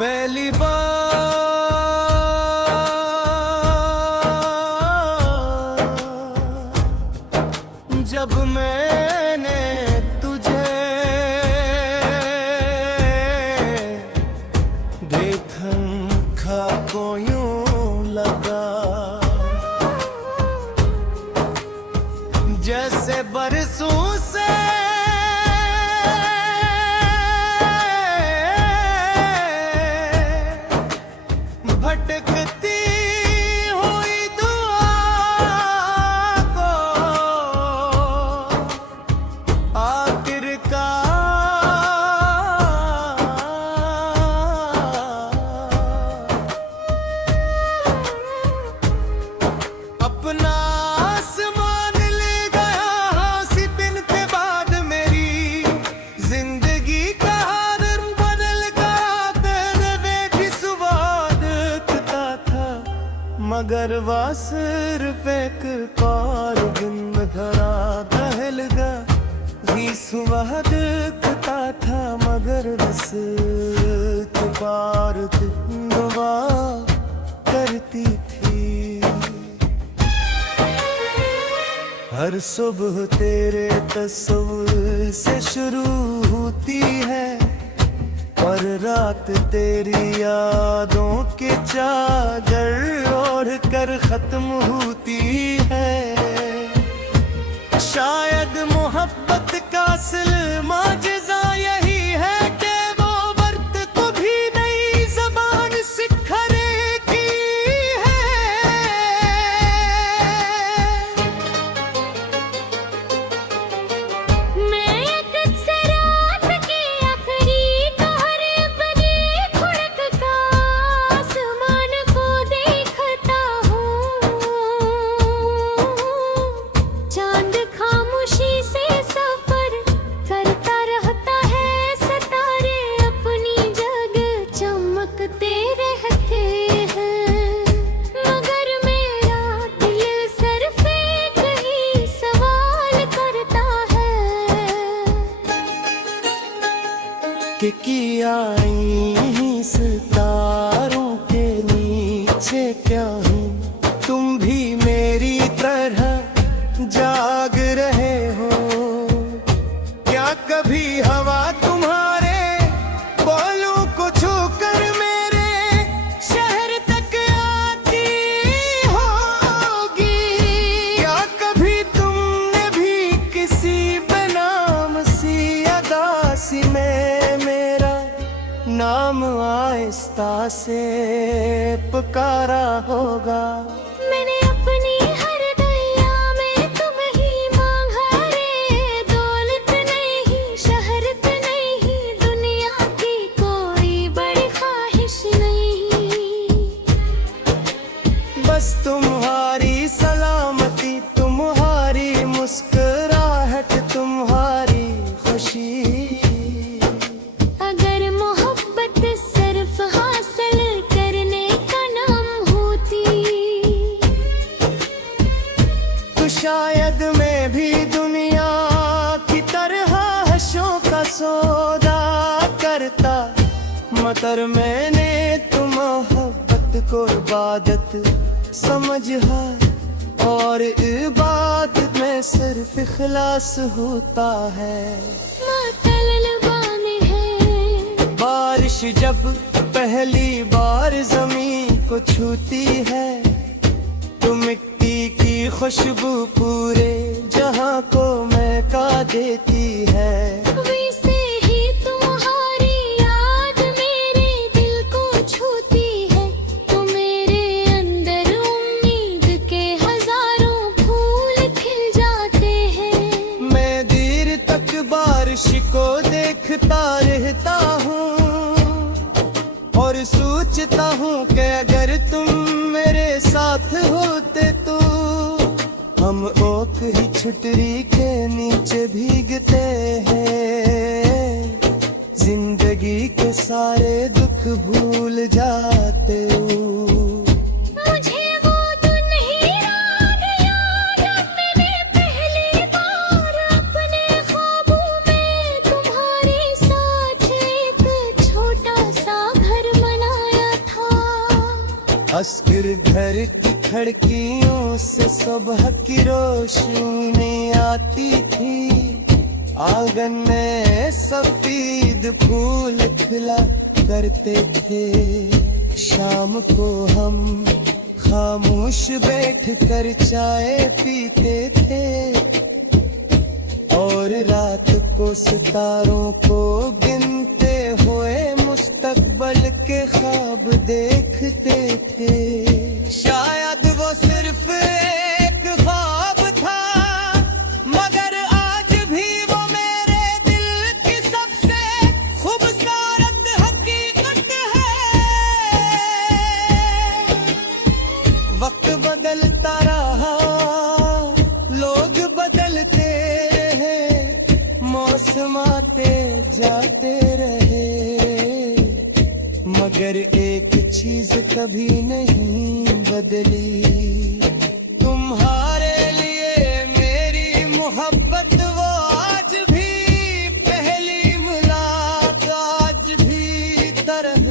पहली बार जब मैंने तुझे देखा को यूं लगा जैसे बरसों से भटकती हुई दुआ को आखिरकार अपना आसमान ले गया हंसी दिन के बाद मेरी जिंदगी का रंग बदल गया तेरे देखी सुबह दिखता था मगर वह सिर्फ एक पार बिन धरा दहलगा ही सुबह दिखता था मगर बस पार दुआ करती थी। हर सुबह तेरे तस्वीर से शुरू होती है और रात तेरी यादों के चादर ओढ़ कर खत्म होती है। शायद मोहब्बत का असल माजिज़ा यही है कि वो वर्त को भी नई ज़बान सिखाने की है। मैं अक्सर रात की आखिरी टहरे बने खुड़क का आसमान को देखता हूँ। चांद खामोशी से सफर करता रहता है सितारे अपनी जगह चमकते रहते हैं मगर मेरा दिल सिर्फ एक ही सवाल करता है कि किया ही सितारों के नीचे क्या हूँ तुम भी मेरी तरह जाग रहे हो। क्या कभी हवा तुम्हारे बोलों को छूकर मेरे शहर तक आती होगी। क्या कभी तुमने भी किसी बेनाम सी अदा सी में मेरा नाम आहिस्ता से पुकारा होगा। मैंने अपनी हर दया में तुम ही मांगा रे दौलत नहीं शहरत नहीं दुनिया की कोई बड़ी ख्वाहिश नहीं। बस तुम्हारी सलामती तुम्हारी मुस्कुराहट तुम्हारी खुशी। अगर मोहब्बत सिर्फ हासिल करने का नाम होती तो शायद मैं भी दुनिया की तरह हर्षों का सौदा करता मगर मैंने तो मोहब्बत को इबादत समझा और इबादत में सिर्फ इखलास होता है। मतलबा में है बारिश जब पहली बार जमीन को छूती है तो मिट्टी की खुशबू पूरे जहां को महका देती है। वैसे ही तुम्हारी याद मेरे दिल को छूती है तो मेरे अंदर उम्मीद के हजारों फूल खिल जाते हैं। मैं देर तक बारिश को देखता रहता हूँ और सोचता हूँ कि अगर तुम मेरे साथ होते तो हम ओक ही छुटरी के नीचे भीगते हैं। जिंदगी के सारे दुख भूल जाते हो। मुझे वो दिन ही याद जब मैंने पहली बार अपने ख्वाबों में तुम्हारे साथ एक छोटा सा घर अस्कर घर की खिड़कियों से सुबह की रोशनी आती थी। आंगन में सफेद फूल खिला करते थे। शाम को हम खामोश बैठ कर चाय पीते थे और रात को सितारों को गिनते हुए मुस्तकबल के ख्वाब देखते थे। शायद वो सिर्फ एक ख्वाब था, मगर आज भी वो मेरे दिल की सबसे खूबसूरत हकीकत है। वक्त बदलता रहा, लोग बदलते रहे, मौसम आते जाते रहे, मगर एक चीज कभी नहीं बदली। तुम्हारे लिए मेरी मोहब्बत वो आज भी पहली मुलाकात आज भी तरह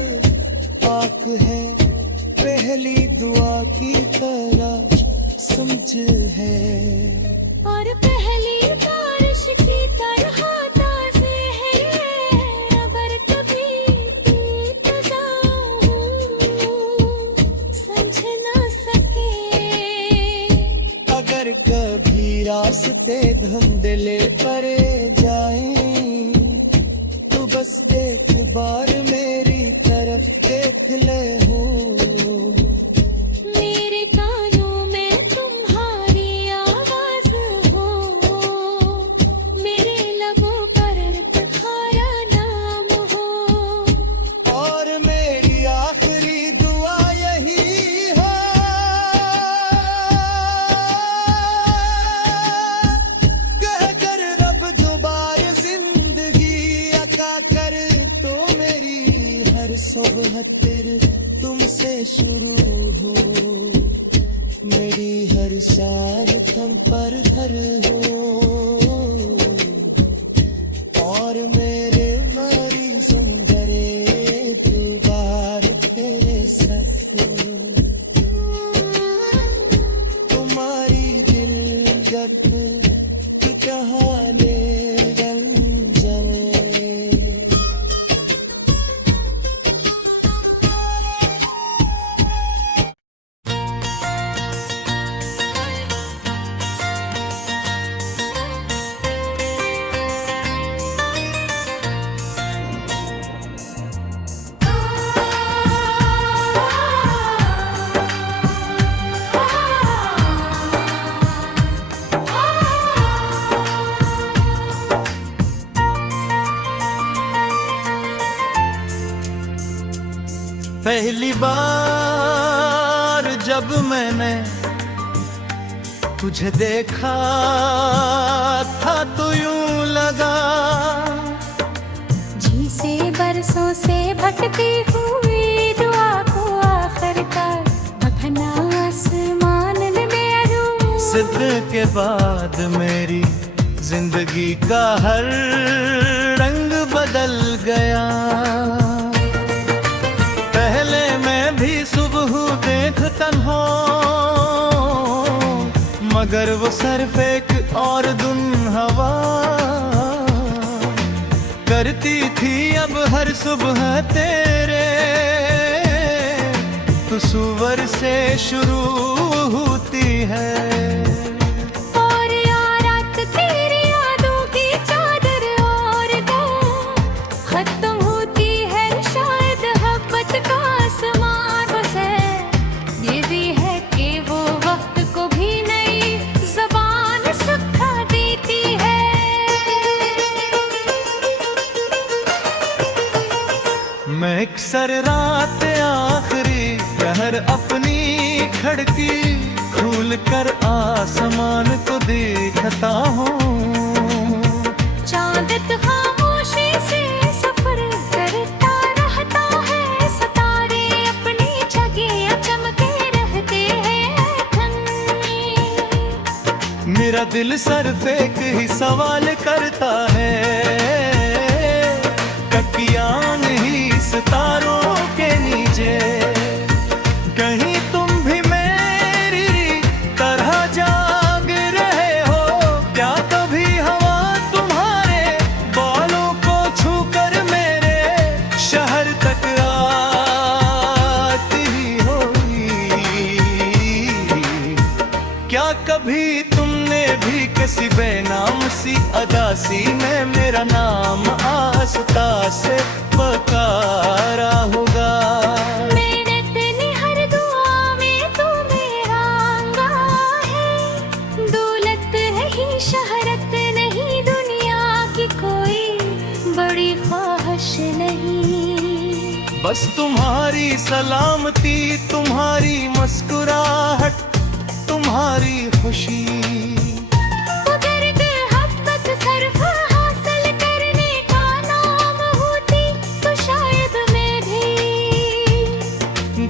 पाक है, पहली दुआ की तरह समझ है। और पहली बारिश की तरह ताज़े है, अगर कभी टूट जाऊं समझ ना सके। अगर कभी रास्ते धुंधले पड़ जाएं तो बस एक बार मेरी तरफ देख ले हो। मेरे कानों में तुम्हारी आवाज हो, मेरे लबों पर तुम्हारा नाम हो। और मेरी आखिरी दुआ यही है, कह कर रब दोबारा जिंदगी अता कर तो मेरी हर सुबह तेरे तुमसे शुरू हो, मेरी हर सार तुम पर धर हो। और मेरे मारी सुंदरे दोबार तेरे सफर, तुम्हारी दिलगत की कहानी बन जाए। पहली बार जब मैंने तुझे देखा था तो यूं लगा जी से बरसों से भटकी हुई दुआ को आखिरकार अपना आसमान में रूह। सिद्ध के बाद मेरी जिंदगी का हर रंग बदल गया। पहले मैं भी सुबह देखता हूँ, मगर वो सिर्फ एक और धुन हवा करती थी। अब हर सुबह तेरे तस्वर से शुरू होती है। और यार रात तेरी यादों की चादर और खत्म होती है, शायद मोहब्बत का आसमान बस है। ये भी है कि वो वक्त को भी नई ज़बान सिखा देती है। मैं अक्सर रात आखिरी पहर अपनी खिड़की खोल कर आसमान को देखता हूँ। चांद खामोशी से सफर करता रहता है, सितारे अपनी जगह चमके रहते हैं धन्य। मेरा दिल सिर्फ एक ही सवाल करता है, ककियां नहीं सितारों के नीचे कहीं कभी तुमने भी किसी बेनाम सी अदा सी में मेरा नाम आस्था से पुकारा होगा। मेहनत ने हर दुआ में तू मेरा आंगा है, दौलत नहीं शहरत नहीं दुनिया की कोई बड़ी ख्वाहिश नहीं। बस तुम्हारी सलामती, तुम्हारी मुस्कुराहट, तुम्हारी खुशी,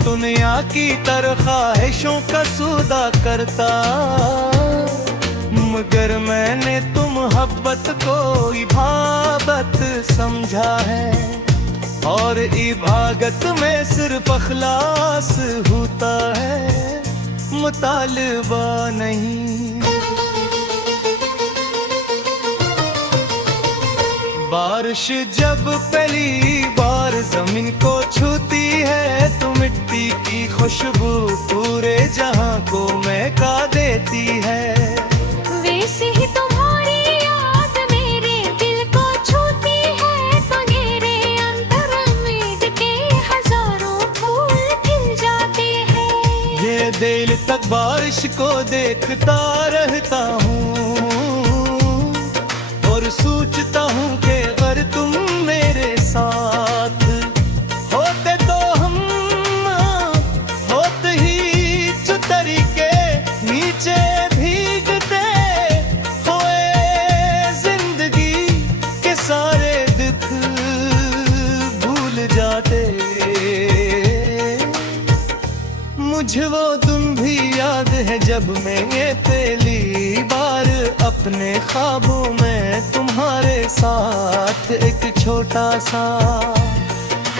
दुनिया की तरख्वाहिशों का सौदा करता, मगर मैंने तुम मोहब्बत को इबादत समझा है, और इबादत में सिर्फ अखलास होता है, मुतालिबा नहीं। बारिश जब पहली बार जमीन को छूती है तो मिट्टी की खुशबू पूरे जहां को महका देती है। वैसे ही तुम्हारी याद मेरे दिल को छूती है, तो मेरे अंदर उम्मीद के हजारों फूल खिल जाते हैं। ये दिल तक बारिश को देखता रहता हूँ और सोचता हूँ कि अगर तुम मेरे साथ होते तो हम होते ही चुतरी के नीचे भीगते हुए जिंदगी के सारे दुख भूल जाते। मुझे वो दिन भी याद है जब मैं ये पहली बार अपने ख्वाबों में तुम्हारे साथ एक छोटा सा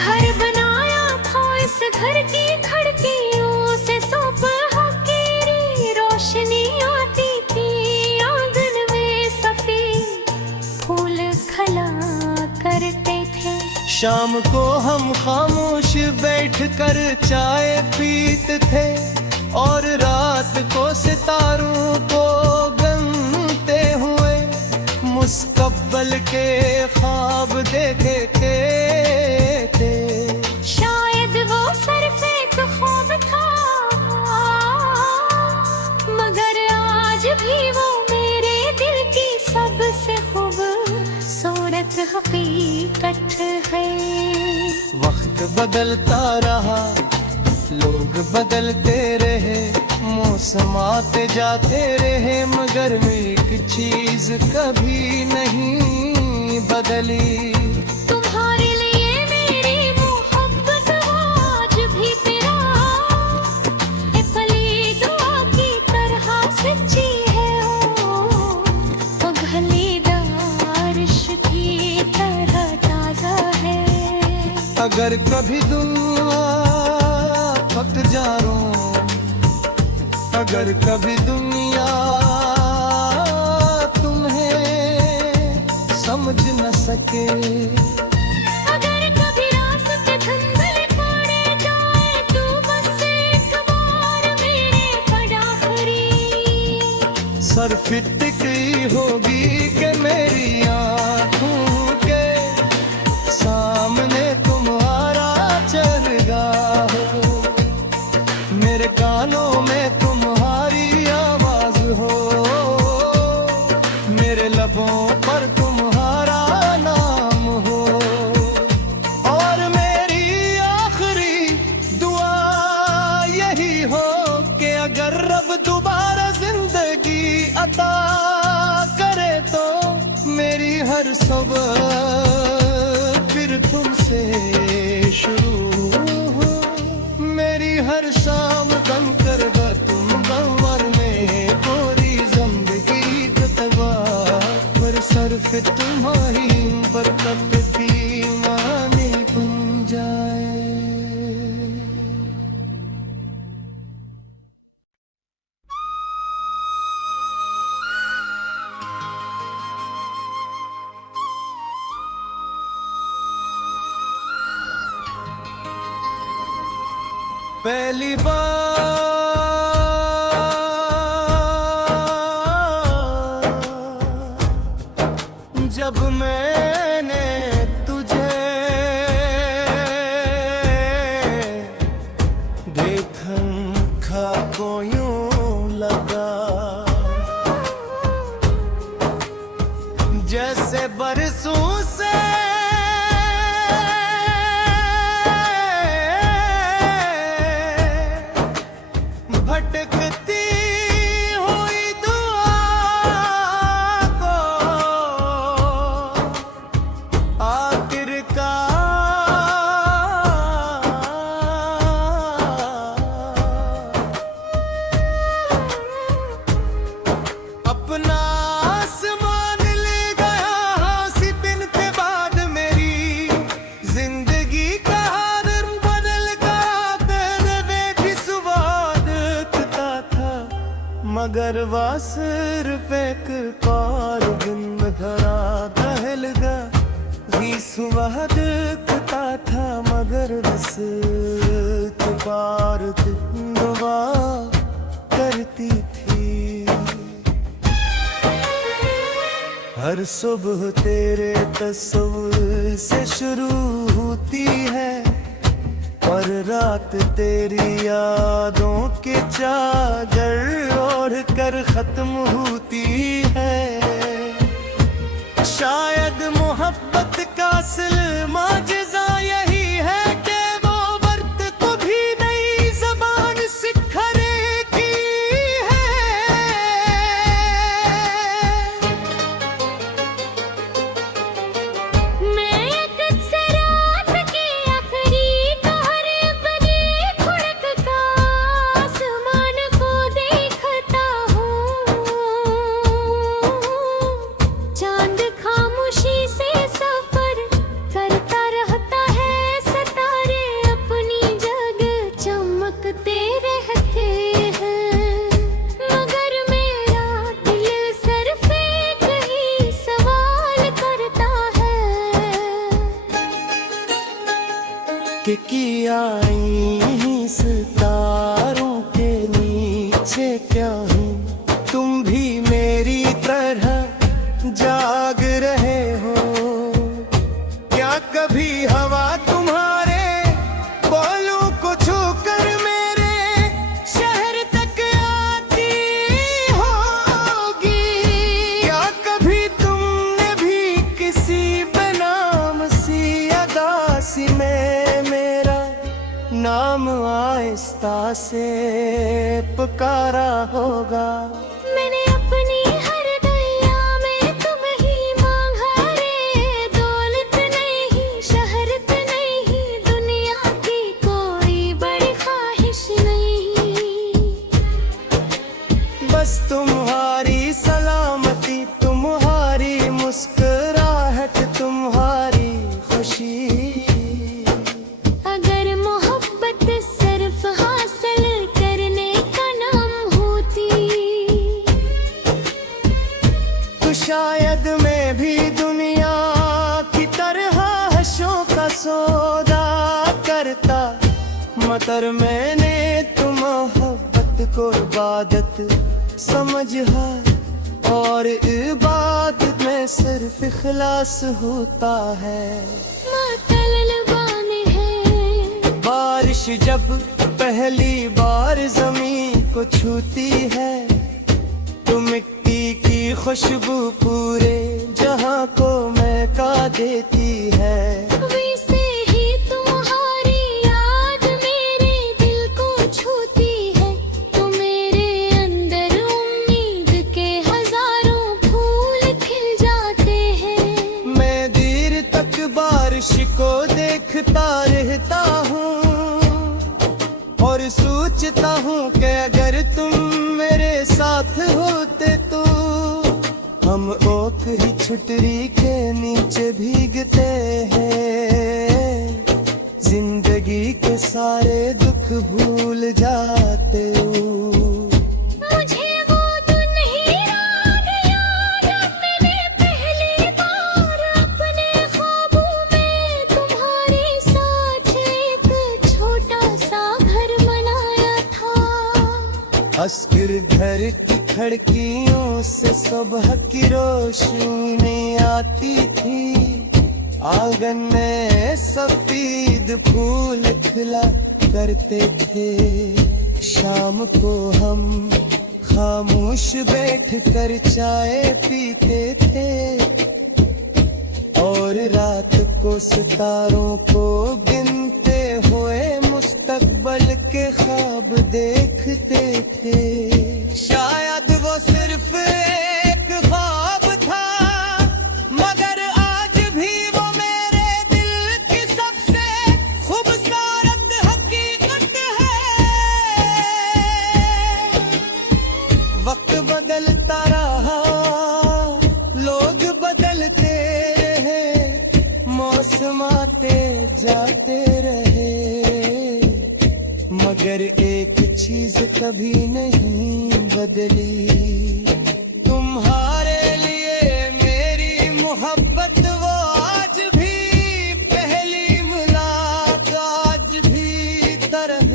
घर बनाया था। इस घर की खिड़कियों से सुबह की रोशनी आती थी, आंगन में सफेद फूल खिला करते थे। शाम को हम खामोश बैठकर चाय पीते थे और रात को सितारों को गनते हुए मुस्तकबिल के ख्वाब देखे थे। शायद वो सिर्फ एक ख्वाब था, मगर आज भी वो मेरे दिल की सबसे खूबसूरत हकीकत है। वक्त बदलता रहा, लोग बदलते रहे, मौसम आते जाते रहे, मगर एक चीज कभी नहीं बदली। तुम्हारे लिए मेरी मोहब्बत आज भी तेरा एक पली दुआ की तरह सच्ची है, वो गलीदार इश्क की तरह ताजा है। अगर कभी दुनिया थक जाऊं, अगर कभी दुनिया तुम्हें समझ न सके, अगर कभी रास्ते धुंधले पड़ जाए तो बस एक बार मेरे पड़ा करी। सिर्फ इतनी होगी कि मेरी आँखों के सामने तुम्हारा चेहरा हो, मेरे कानों में तुम्हारी आवाज हो, मेरे लबों पर तुम्हारा नाम हो, और मेरी आखिरी दुआ यही हो कि अगर रब दोबारा जिंदगी अता करे तो मेरी हर सुबह फिर तुमसे शुरू हो, मेरी हर शाम गम कर तुम गंवर में पूरी जिंदगी तबा पर सिर्फ तुम्हारी बरकत की मानी बन जाए। पहली बार भटकती हुई दुआ को अपना आसमान ले गया सी दिन के बाद मेरी जिंदगी का रंग बदल गया। तेरे बेटी स्वाद था मगर वह सिर्फ एक पार दिन घरा दहलगा ही स्वाद था मगर बस पार दुआ करती थी। हर सुबह तेरे तस्वीर से शुरू होती है और रात तेरी यादों के चादर ओढ़ कर खत्म होती है। शायद मोहब्बत का असल माजिज़ा यही है कि वो वर्त को भी नई ज़बान सिखने की है। मैं अक्सर रात के आखिरी तारे बने खुड़क का आसमान को देखता हूँ। चांद खामोशी से सफर करता रहता है, सितारे अपनी जगह चमकते रहते हैं। मगर मेरा दिल सिर्फ एक ही सवाल करता है कि किया ही सितारों के नीचे क्या हूँ। तुम भी मेरी तरह जाग रहे हो क्या? कभी हवा तुम्हारे बोलों को छूकर मेरे शहर तक आती होगी क्या? कभी तुमने भी किसी बेनाम सी अदा सी में मेरा नाम आहिस्ता से पुकारा होगा? मैंने अपनी हर दया में तुम ही मांगा रे। दौलत नहीं, शहरत नहीं, दुनिया की कोई बड़ी ख्वाहिश नहीं। बस तुम्हारी सलामती, तुम्हारी मुस्कुराहट, तुम्हारी खुशी। अगर मोहब्बत सिर्फ हासिल करने का नाम होती तो शायद मैं भी दुनिया की तरह हर्षों का सौदा करता। मगर मैंने तो मोहब्बत को इबादत समझा और इबादत में सिर्फ इखलास होता है। मातलबान है बारिश जब पहली बार जमीन को छूती है तो मिट्टी की खुशबू पूरे जहां को महका देती है। वैसे ही तुम्हारी याद मेरे दिल को छूती है। तो मेरे अंदर उम्मीद के हजारों फूल खिल जाते हैं। मैं देर तक बारिश को देखता रहता हूँ और सोचता हूँ कि अगर तुम मेरे साथ होते तो हम ओक ही छुटरी के नीचे भीगते हैं। जिंदगी के सारे दुख भूल जाते हो। मुझे वो दिन ही याद जब मैंने पहली बार अपने ख्वाबों में तुम्हारे साथ एक छोटा सा घर बनाया था। अस्कर घर की खिड़कियों से सुबह की रोशनी आती थी। आंगन में सफेद फूल खिला करते थे। शाम को हम खामोश बैठ कर चाय पीते थे और रात को सितारों को गिनते हुए मुस्तकबिल के ख्वाब देखते थे। शायद वो सिर्फ एक ख्वाब था, मगर आज भी वो मेरे दिल की सबसे खूबसूरत हकीकत है। वक्त बदलता रहा, लोग बदलते रहे, मौसम आते जाते रहे, मगर एक चीज कभी नहीं बदली। तुम्हारे लिए मेरी मोहब्बत वो आज भी पहली मुलाकात, आज भी तरह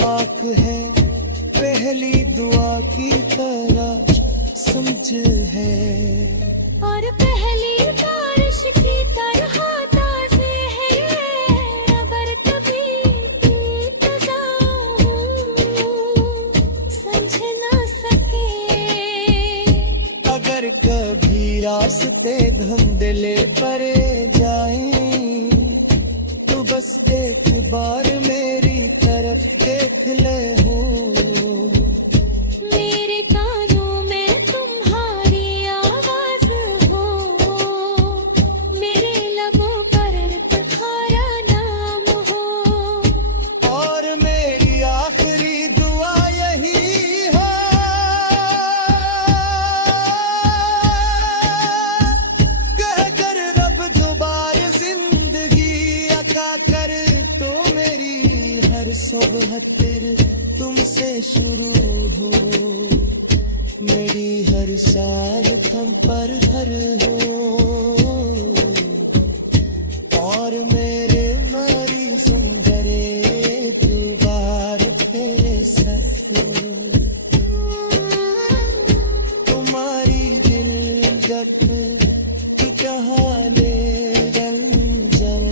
पाक है, पहली दुआ की तरह समझ है। और पहली बारिश की तरह ताज़े है ये रबर, कभी ताज़ा समझ ना सके। अगर कभी रास्ते धुंधले पड़ जाएं, तो बस एक बार मेरी तरफ देख ले हो। मेरे कानों में तुम्हारी आवाज हो, मेरे लबों पर तुम्हारा नाम हो। और मेरी आखिरी दुआ यही है, कह कर रब दोबारा जिंदगी अता कर, तो मेरी हर सुबह तेरे तुमसे शुरू हो, मेरी हर साल तुम पर हर हो। और मेरे मारी सुंदरे दीवार तेरे सफर, तुम्हारी दिल गट की कहानी रंजन।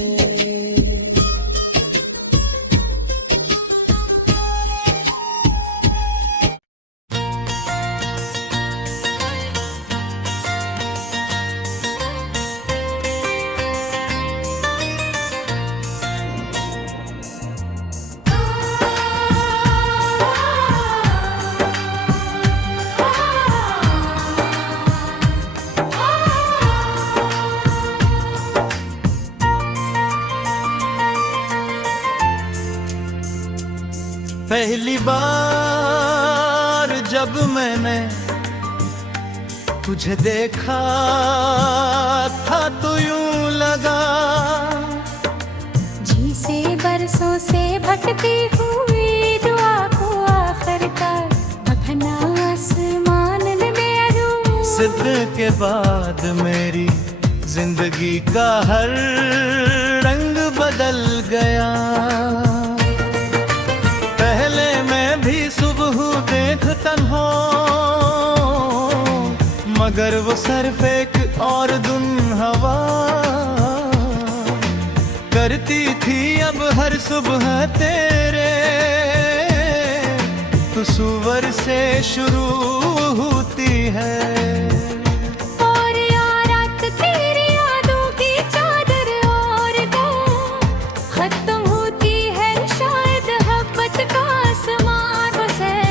पहली बार जब मैंने तुझे देखा था, तो यूं लगा जी से बरसों से भटकी हुई दुआ को आखिर तक अपना आसमान में मेरू। सिद्ध के बाद मेरी जिंदगी का हर रंग बदल गया। पहले मैं भी सुबह देखता हूँ, मगर वो सिर्फ एक और धुन हवा करती थी। अब हर सुबह तेरे तस्वर से शुरू होती है। और यारात तेरी यादों की चादर और वो खत्म होती है, शायद मोहब्बत का आसमान बस है।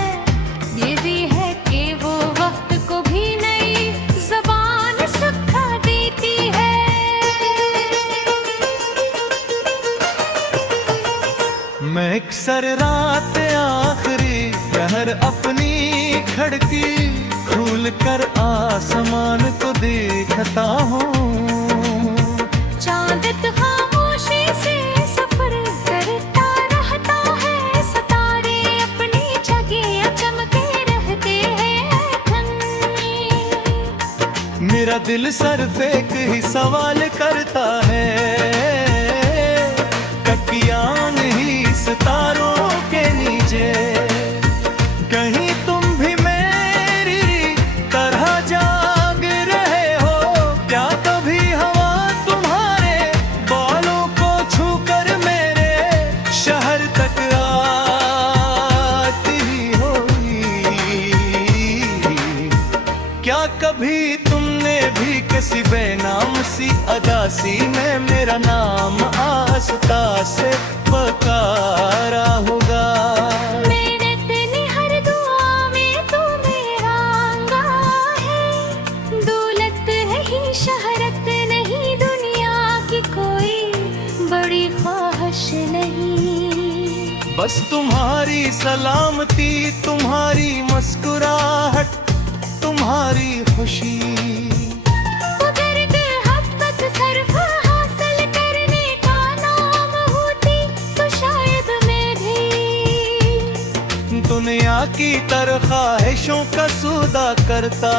ये भी है कि वो वक्त को भी नई ज़बान सिखा देती है। मैं अक्सर रात आखिरी पहर अपनी खिड़की खोल कर आसमान को देखता हूँ। चांद खामोशी से सफर करता रहता है, सितारे अपनी जगह चमके रहते हैं ठन्नी। मेरा दिल सिर्फ एक ही सवाल करता है, ककिया नहीं सितारों के नीचे कहीं तुम भी मेरी तरह जाग रहे हो क्या? कभी हवा तुम्हारे बालों को छूकर मेरे शहर तक आती होगी क्या? कभी तुमने भी किसी बेनाम सी अदासी में मेरा नाम आस्था से पुकारा होगा? बस तुम्हारी सलामती, तुम्हारी मुस्कुराहट, तुम्हारी खुशी। दर्द मोहब्बत सिर्फ हासिल करने का नाम होती तो शायद मैं भी दुनिया की तरह ख्वाहिशों का सौदा करता,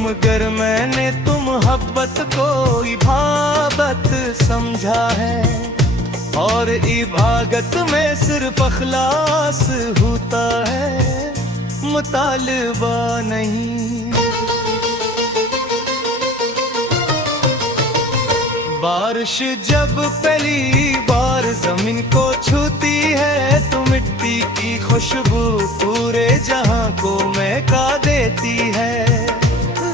मगर मैंने तुम मोहब्बत को इबादत समझा है, और इबादत में सिर्फ अखलास होता है, मुतालिबा नहीं। बारिश जब पहली बार जमीन को छूती है तो मिट्टी की खुशबू पूरे जहां को महका देती है।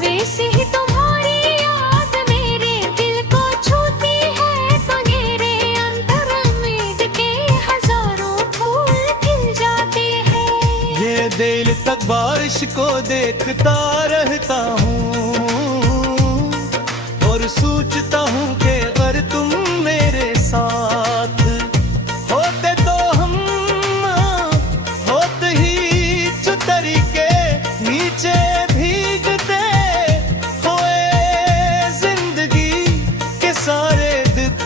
वैसे ही तुम्हारी याद मेरे दिल को छूती है तो मेरे अंदर उम्मीद के हजारों फूल खिल जाते हैं। ये दिल तक बारिश को देखता रहता हूँ और सोचता हूँ कि अगर तुम मेरे साथ होते तो हम होते ही चुतरी के नीचे भीगते हुए जिंदगी के सारे दुख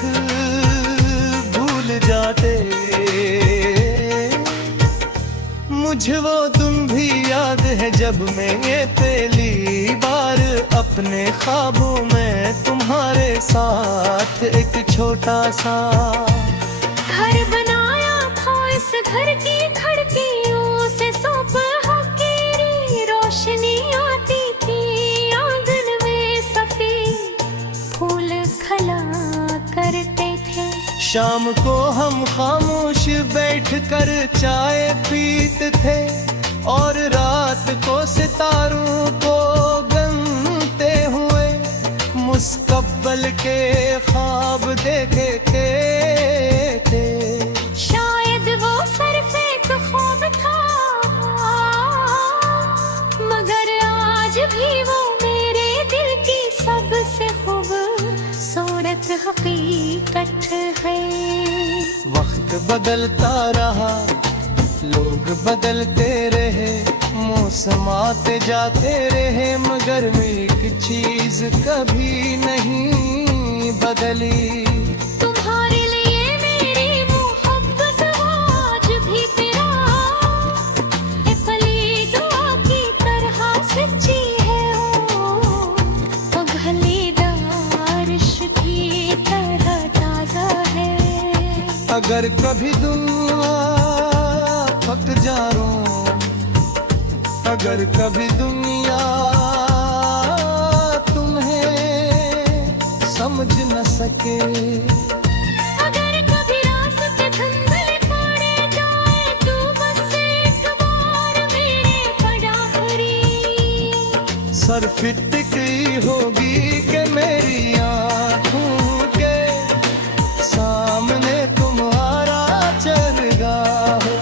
भूल जाते। मुझे वो दिन भी याद है जब मैं पहली बार अपने ख्वाबों में तुम्हारे साथ एक छोटा सा घर बनाया था। इस घर की खिड़कियों से सुबह की रोशनी आती थी। आंगन में सफेद फूल खिला करते थे। शाम को हम खामोश बैठकर चाय पीते थे और रात को सितारों को गिनते हुए मुस्तकबिल के ख्वाब देखे थे। शायद वो सिर्फ एक ख्वाब था, मगर आज भी वो मेरे दिल की सबसे खूबसूरत हकीकत है। वक्त बदलता रहा, लोग बदलते रहे, मौसम आते जाते रहे, मगर एक चीज कभी नहीं बदली। तुम्हारे लिए मेरी मोहब्बत आज भी तेरा एक पली दुआ की तरह सच्ची है। ओ गलीदार इश्क की तरह ताजा है। अगर कभी दुनिया थक जाऊं, अगर कभी दुनिया तुम्हें समझ न सके, अगर कभी रास्ते धुंधले पड़े जाए तो बस एक बार मेरे पड़ा करी। सर फिटकी होगी कि मेरी आँखों के सामने तुम्हारा चरगा हो,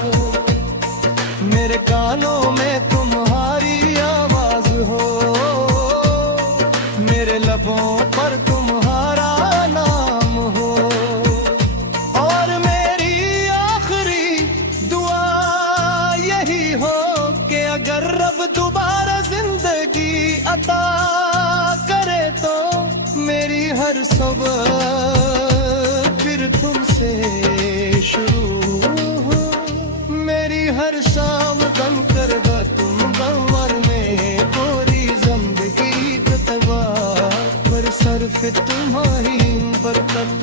मेरे कानों में तुम्हारी आवाज हो, मेरे लबों पर तुम्हारा नाम हो, और मेरी आखिरी दुआ यही हो कि अगर रब दोबारा जिंदगी अता करे तो मेरी हर सुबह फिर तुमसे शुरू हो, मेरी हर शाम गम कर तुम गमर में पूरी जिंदगी तबाह पर सिर्फ तुम्हारी बरकत